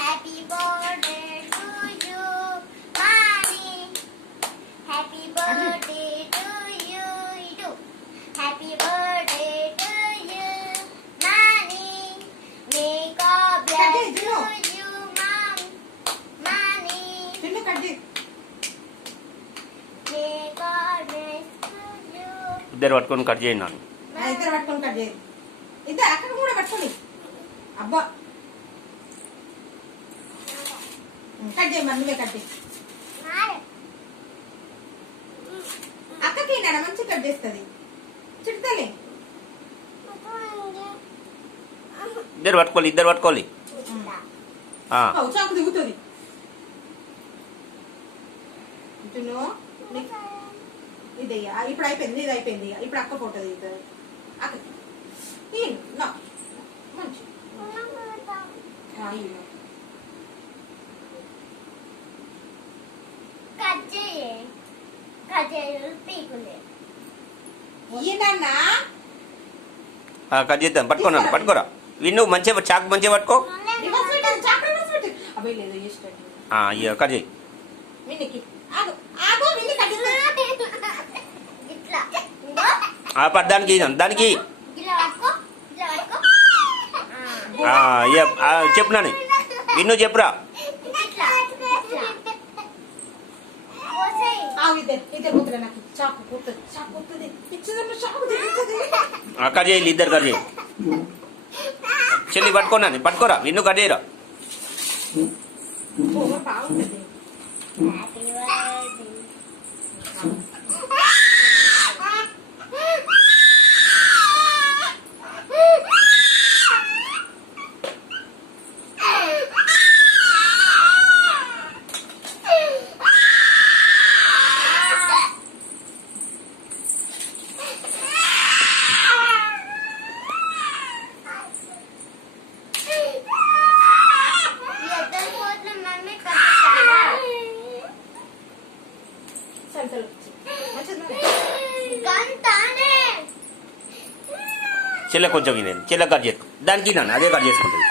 Happy birthday to you Mani happy birthday to you ఇటు happy birthday to you Mani may God bless you mom Mani చిన్న cut చేయి మే God bless you ఇద్దరు పట్టుకొని cut చేయండి నాన్న. ఇద్దరు పట్టుకొని కట్ చేయి ఇద్దరు అక్కడ కూడా పట్టుకోండి అబ్బా కట్ చేయి మరి నువ్వే కట్ చేయి అక్కకి నాన్న మంచి కట్ చేస్తుంది చిట్టుతలే ఇద్దరు పట్టుకోవాలి ఆ. చాకు దిగుతుంది ఇదయ్యా ఇప్పుడు అయిపోయింది ఇది అయిపోయింది ఇప్పుడు అక్క ఫోటో దిగుతుంది అక్కకి మంచి ఈయనన్నా కట్ చేద్దాం. పట్టుకోనా పట్టుకోరా విన్ను మంచిగా చాకు మంచిగా పట్టుకో. అబ్బాయి లేదు ఇష్టం ఇక కట్ చేయి. వినికి ఆగు ఆగు విన్ని కట్ దానికి దానికి చెప్పు నాని విన్ను చెప్పురా. కట్ చేయాలి ఇద్దరు కట్ చేయి. చెల్లి పట్టుకోనా పట్టుకోరా విన్ను కట్ చేయరా. చెల్లె కొంచెం చెల్లె కట్ చేసుకో దానికి నాన్న అదే కట్ చేసుకుంటుంది.